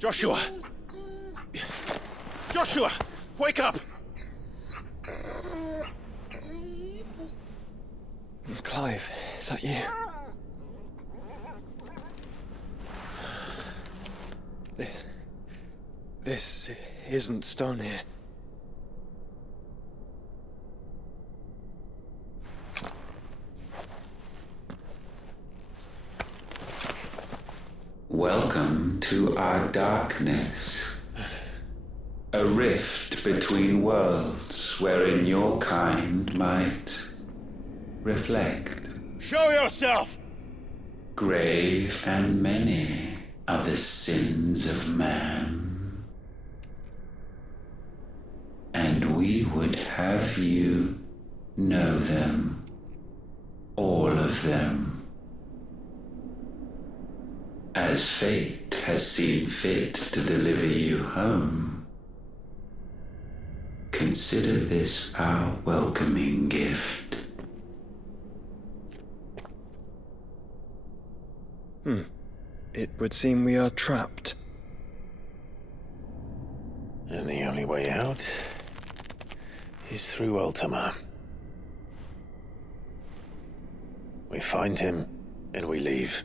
Joshua! Joshua! Wake up! Clive, is that you? This isn't stone here. Welcome to our darkness. A rift between worlds wherein your kind might reflect. Show yourself! Grave and many are the sins of man. And we would have you know them, all of them. As fate has seen fit to deliver you home, consider this our welcoming gift. It would seem we are trapped. And the only way out is through Ultima. We find him, and we leave.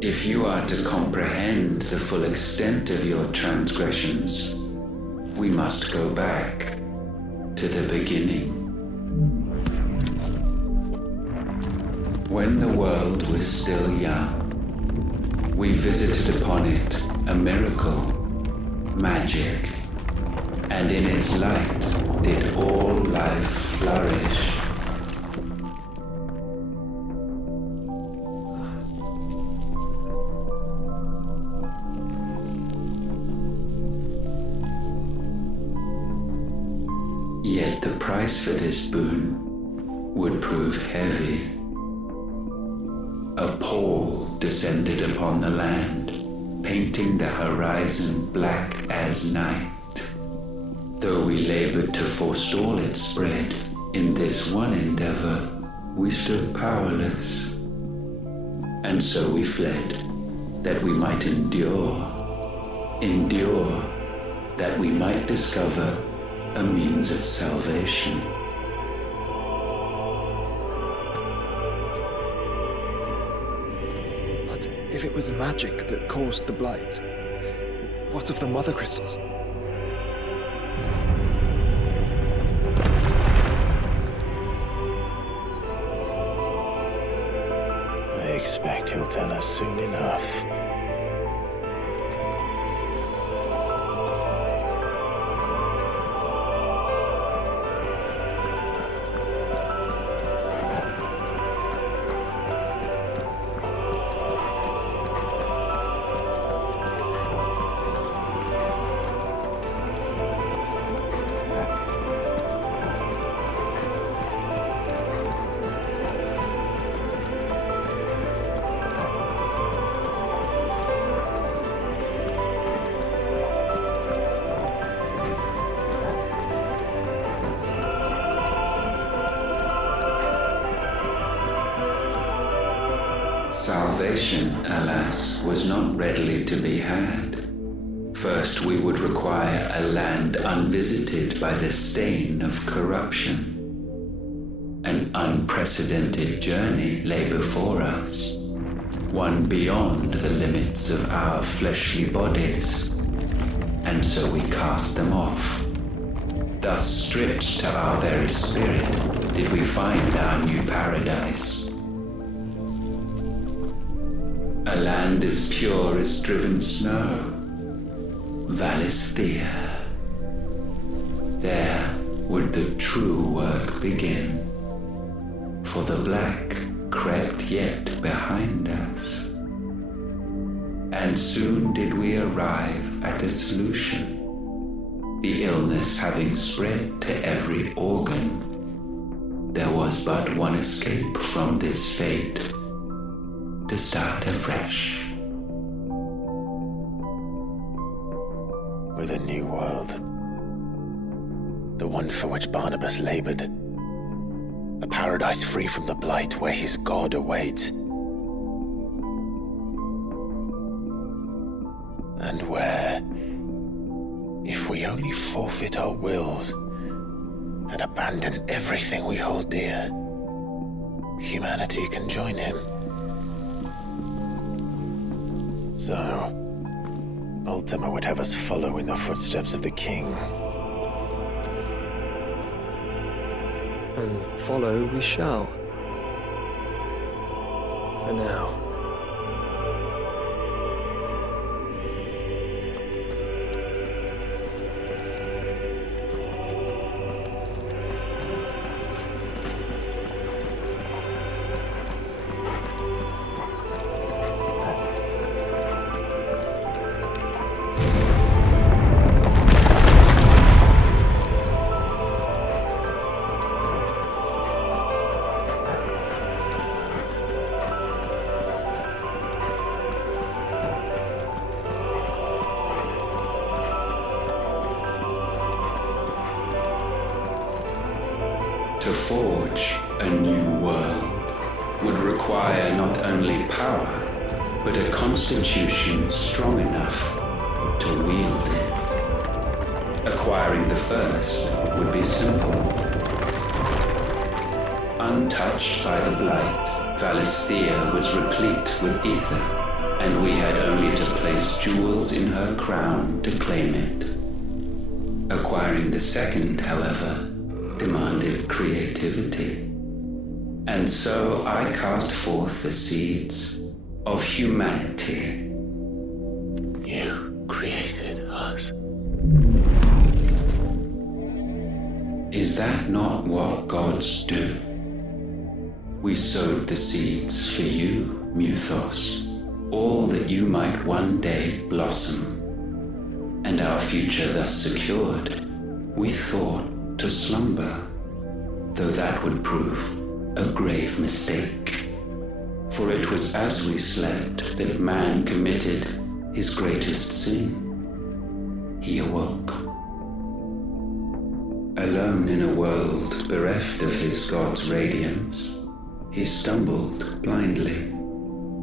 If you are to comprehend the full extent of your transgressions, we must go back to the beginning. When the world was still young, we visited upon it a miracle, magic, and in its light did all life flourish. Yet the price for this boon would prove heavy. A pall descended upon the land, painting the horizon black as night. Though we labored to forestall its spread, in this one endeavor we stood powerless. And so we fled, that we might endure, that we might discover a means of salvation. But if it was magic that caused the blight, what of the mother crystals? I expect he'll tell us soon enough. Salvation, alas, was not readily to be had. First, we would require a land unvisited by the stain of corruption. An unprecedented journey lay before us, one beyond the limits of our fleshly bodies, and so we cast them off. Thus, stripped to our very spirit, did we find our new paradise. A land as pure as driven snow, Valisthea. There, would the true work begin. For the black crept yet behind us. And soon did we arrive at a solution. The illness having spread to every organ, there was but one escape from this fate, to start afresh. With a new world. The one for which Barnabas labored. A paradise free from the blight where his God awaits. And where, if we only forfeit our wills and abandon everything we hold dear, humanity can join him. So, Ultima would have us follow in the footsteps of the king. And follow we shall. For now. To forge a new world would require not only power, but a constitution strong enough to wield it. Acquiring the first would be simple. Untouched by the blight, Valisthea was replete with ether, and we had only to place jewels in her crown to claim it. Acquiring the second, however, demanded creativity. And so I cast forth the seeds of humanity. You created us. Is that not what gods do? We sowed the seeds for you, Muthos, all that you might one day blossom. And our future thus secured, we thought to slumber, though that would prove a grave mistake. For it was as we slept that man committed his greatest sin. He awoke. Alone in a world bereft of his God's radiance, he stumbled blindly,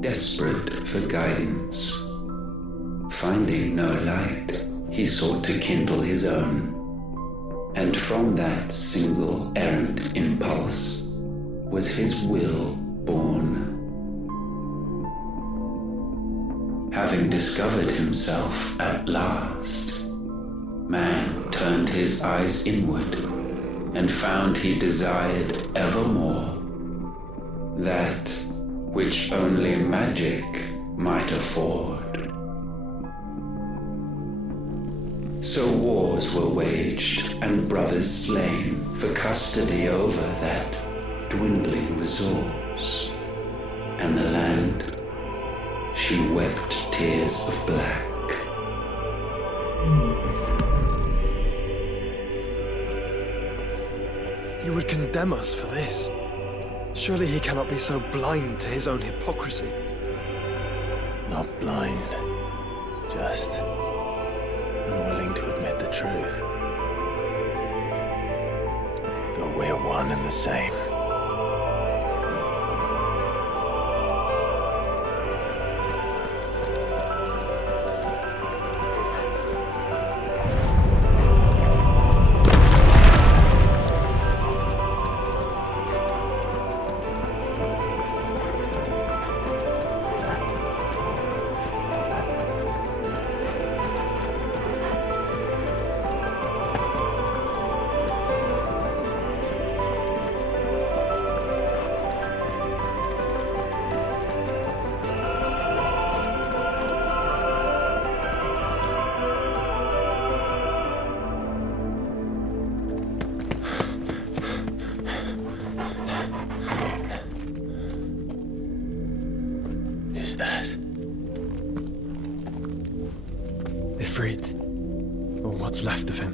desperate for guidance. Finding no light, he sought to kindle his own. And from that single errant impulse was his will born. Having discovered himself at last, man turned his eyes inward and found he desired evermore that which only magic might afford. So wars were waged and brothers slain for custody over that dwindling resource. And the land, she wept tears of black. He would condemn us for this. Surely he cannot be so blind to his own hypocrisy. Not blind, just unwilling to admit the truth. Though we're one and the same. freed. Or what's left of him.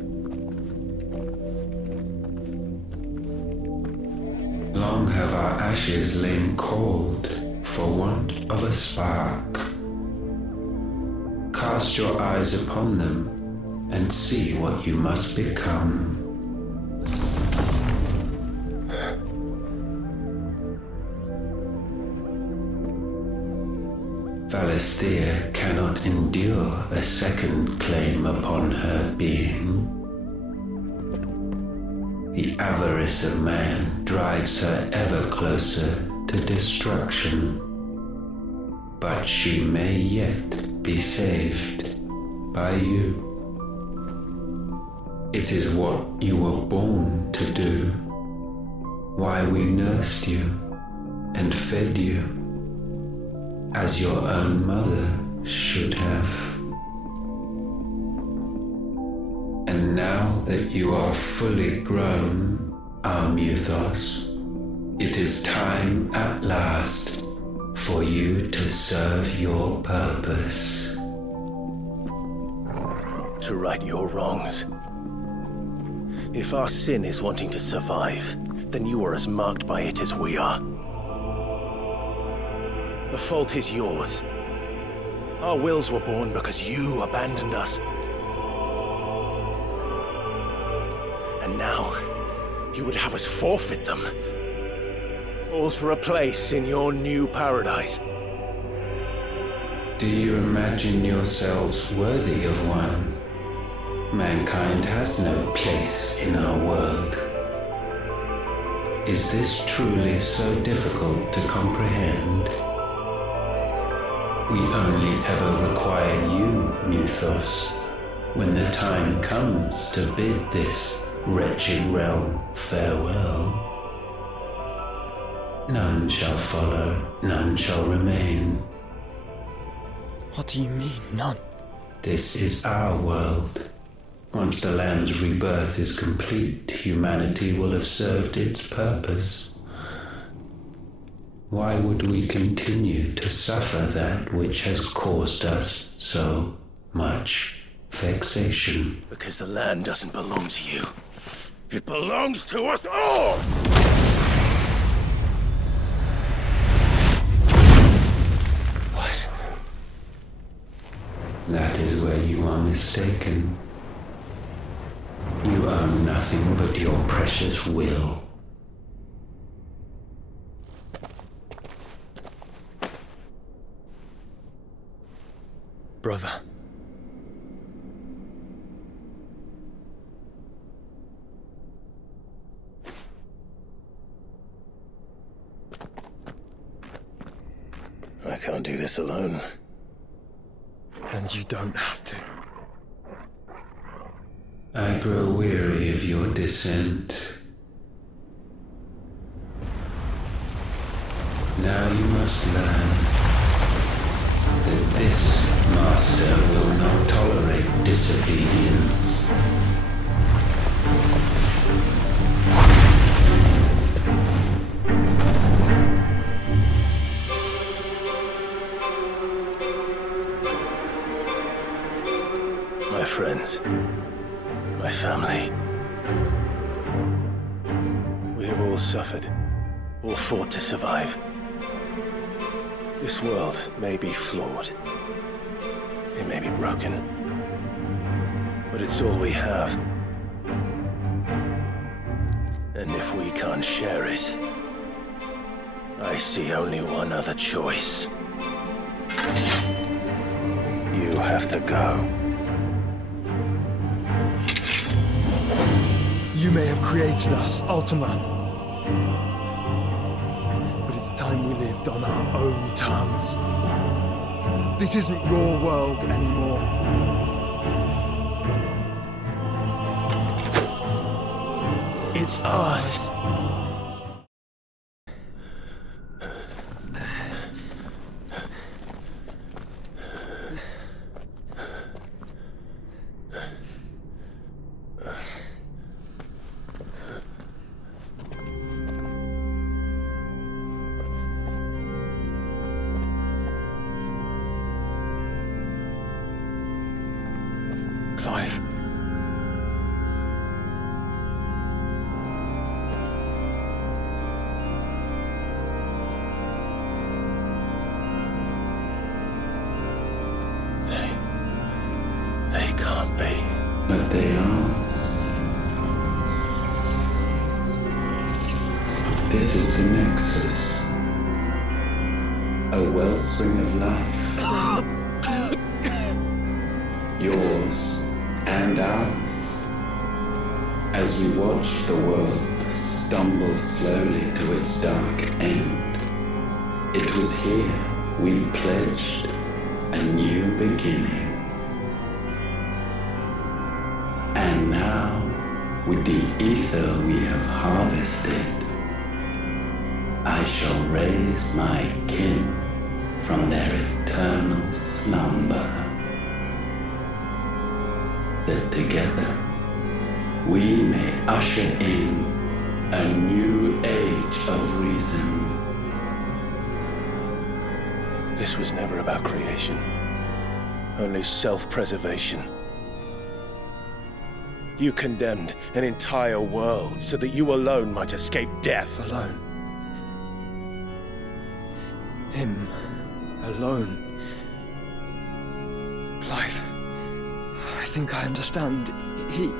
Long have our ashes lain cold for want of a spark. Cast your eyes upon them and see what you must become. Valisthea cannot endure a second claim upon her being. The avarice of man drives her ever closer to destruction, but she may yet be saved by you. It is what you were born to do, why we nursed you and fed you, as your own mother should have. And now that you are fully grown, our Muthos, it is time at last for you to serve your purpose. To right your wrongs. If our sin is wanting to survive, then you are as marked by it as we are. The fault is yours. Our wills were born because you abandoned us. And now, you would have us forfeit them. All for a place in your new paradise. Do you imagine yourselves worthy of one? Mankind has no place in our world. Is this truly so difficult to comprehend? We only ever require you, Muthos, when the time comes to bid this wretched realm farewell. None shall follow, none shall remain. What do you mean, none? This is our world. Once the land's rebirth is complete, humanity will have served its purpose. Why would we continue to suffer that which has caused us so much vexation? Because the land doesn't belong to you. It belongs to us all! What? That is where you are mistaken. You own nothing but your precious will. Brother. I can't do this alone. And you don't have to. I grow weary of your dissent. Now you must learn that this master will not tolerate disobedience. My friends, my family. We have all suffered, all fought to survive. This world may be flawed. It may be broken. But it's all we have. And if we can't share it, I see only one other choice. You have to go. You may have created us, Ultima. But it's time we lived on our own terms. This isn't your world anymore. It's ours. be. But they are. This is the Nexus. A wellspring of life. Yours and ours. As we watch the world stumble slowly to its dark end, it was here we pledged a new beginning. And now, with the ether we have harvested, I shall raise my kin from their eternal slumber, that together we may usher in a new age of reason. This was never about creation, only self-preservation. You condemned an entire world so that you alone might escape death. Alone. Him. Alone. Clive. I think I understand. He...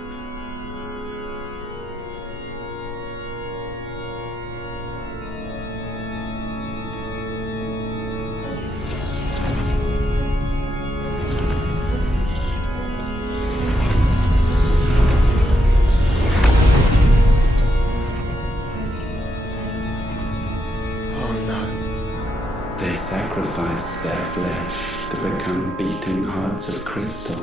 They sacrificed their flesh to become beating hearts of crystal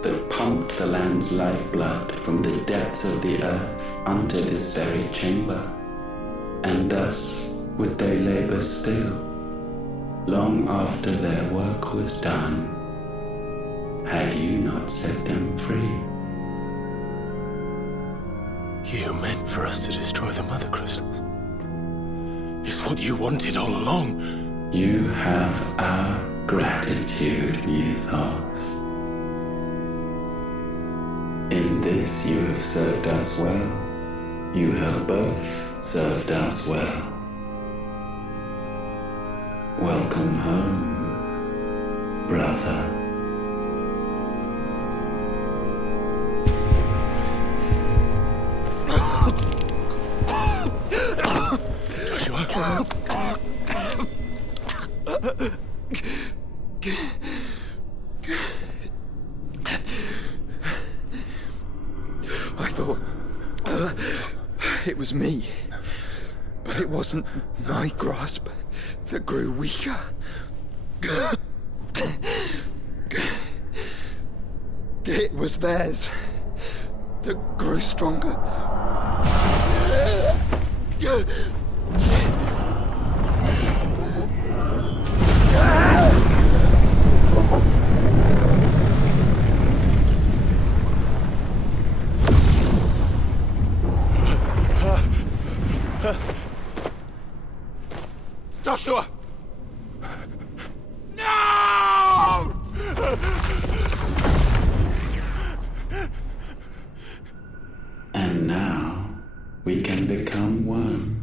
that pumped the land's lifeblood from the depths of the earth unto this very chamber. And thus would they labor still, long after their work was done, had you not set them free. You meant for us to destroy the mother crystals. It's what you wanted all along. You have our gratitude, Mythos. In this you have served us well. You have both served us well. Welcome home, brother. Joshua? I thought it was me, but it wasn't my grasp that grew weaker. It was theirs that grew stronger. Joshua! No! And now we can become one.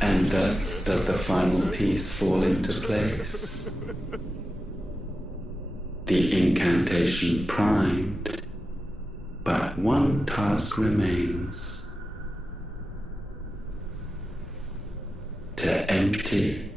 And thus does the final piece fall into place. The incantation primed, but one task remains: to empty